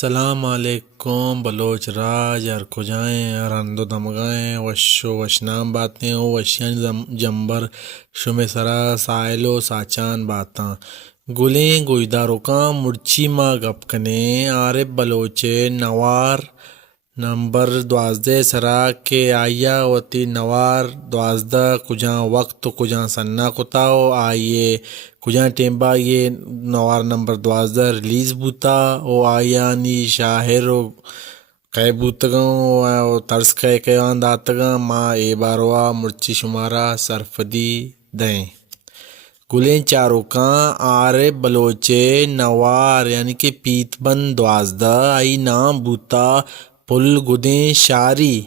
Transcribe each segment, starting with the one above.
السلام علیکم بلوچ راج ہر کجائیں رند و دمگائیں وش و وشنام باتیں او وشیان جمبر شم سرا سائل و ساچان باتاں گلیں گوجدارو کاں مرچی ما گپ کنے عارف بلوچے نوار نمبر 12 سرا کہ آئیا وتی نوار 12 کجاں وقت و کجاں سنہ کتاؤ آئیے کجاں ٹیم با یہ نوار نمبر 12 ریلیز بوتا او آئیا نی شاہر و کئے بوتگاں و طرز کئے داتگاں ما اے باروا مرچی شمارا سرفدی دیں گلیں چاروں کاں عارف بلوچے نوار یعنی کہ پیت بند 12 آئی نام بوتا پل گدیں شاعری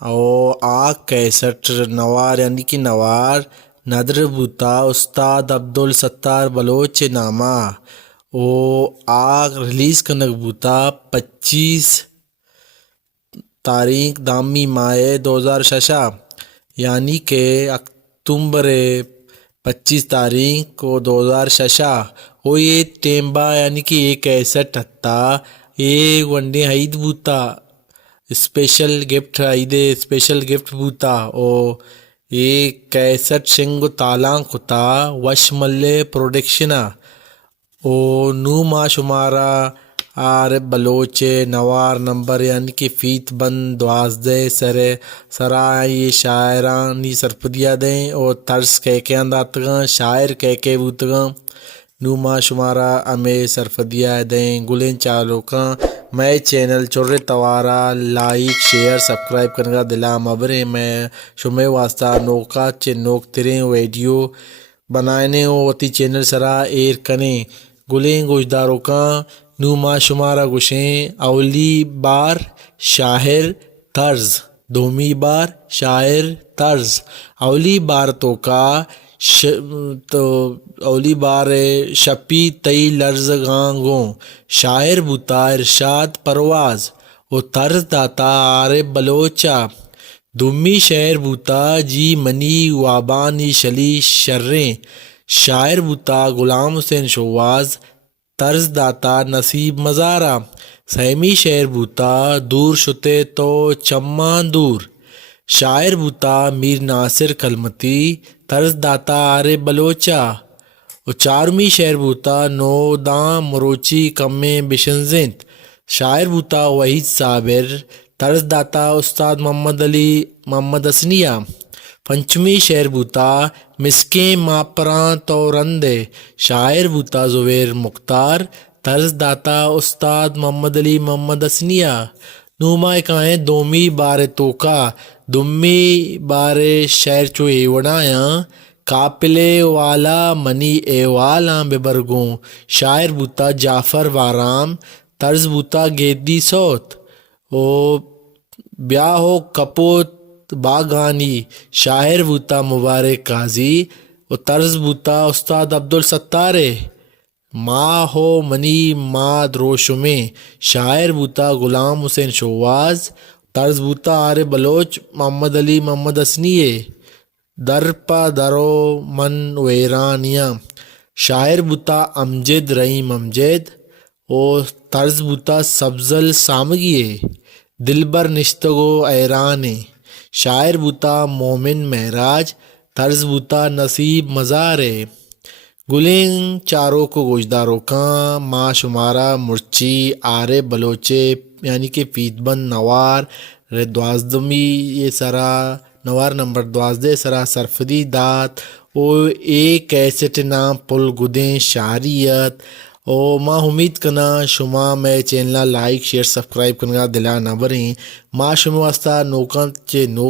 او آ 61 نوار یعنی کہ نوار ندر بوتا استاد عبدالستار بلوچ نامہ او آ ریلیز کنک بوتا 25 تاریخ دامی ماہ 2006 یعنی کہ اکتوبر 25 تاریخ کو 2006 او یہ ٹیمبا یعنی کہ 61 ہتا یہ ونڈے حید بوتا اسپیشل گفٹ عیدے اسپیشل گفٹ بوتا او یہ 61 شنگ تالاں کتا وش ملے پروڈکشنا او نو ما شمارا عارف بلوچ نوار نمبر یعنی کہ فیت بند 12 سرائی شاعرانی سرپدیا دیں اور طرز کہہ داتگاں شاعر کہہ بوتگاں نو ما شمارا ہمیں سرفدیا دیں گلیں چالو کاں میں چینل چورے توارا لائک شیئر سبسکرائب کرنگا دلا مبرے میں شمے واسطہ نوکا چے نوک تریں ویڈیو بنائنے ہوتی چینل سرا ایر کنے گلیں گوشداروں کاں نو ما شمارا گوشیں اولی بار شاعر طرز دومی بار شاعر طرز اولی بار تو کا تو اولی بار شپی تئی لرز گانگوں شاعر بوتا ارشاد پرواز او طرز داتا عارف بلوچا دومی شعر بوتا جی منی وابانی شلی شریں شاعر بوتا غلام حسین شواز طرز داتا نصیب مزارہ سیمی شعر بوتا دور شتے تو چمان دور شاعر بوتا میر ناصر کلمتی طرز داتا عارف بلوچا و چارمی شعر بوتا نو داں مروچی کمیں بشنزنت شاعر بوتا وحید صابر طرز داتا استاد محمد علی محمد حسنیہ پنچمی شعر بوتا مسکیں ماپراں تو رندے شاعر بوتا زبیر مختار طرز داتا استاد محمد علی محمد حسنیہ نوما کائیں دومی بار توکا دومی بار شعر چو ایوڑایاں کاپلے والا منی ایوالاں ببرگوں شاعر بوتا جعفر وارام طرز بوتا گیدی سوت او بیاہو کپوت باغانی شاعر بوتا مبارک قاضی و طرز بوتا استاد عبدالستارے ماں ہو منی ماد روشمیں شاعر بوتا غلام حسین شواز طرز بوتا عارف بلوچ محمد علی محمد حسنیہ در پا درو من ویرانیاں شاعر بوتا امجد رحیم امجد او طرز بوتا سبزل سامگیے دلبر نشتگو ایرانے شاعر بوتا مومن مہراج طرز بوتا نصیب مزارے گلیں چاروں کو گوشداروں کاں ما شمارا مرچی عارف بلوچے یعنی کہ فیت بند نوار 12 یہ سرا نوار نمبر 12 سرا سرفدی دات او ایک کیسٹ نام پل گدیں شاعریت او ما امید کنا شما میں چینل لائک شیئر سبسکرائب کرنگا دلا نہ بریں ما شما واسطہ نوکاں چے نوک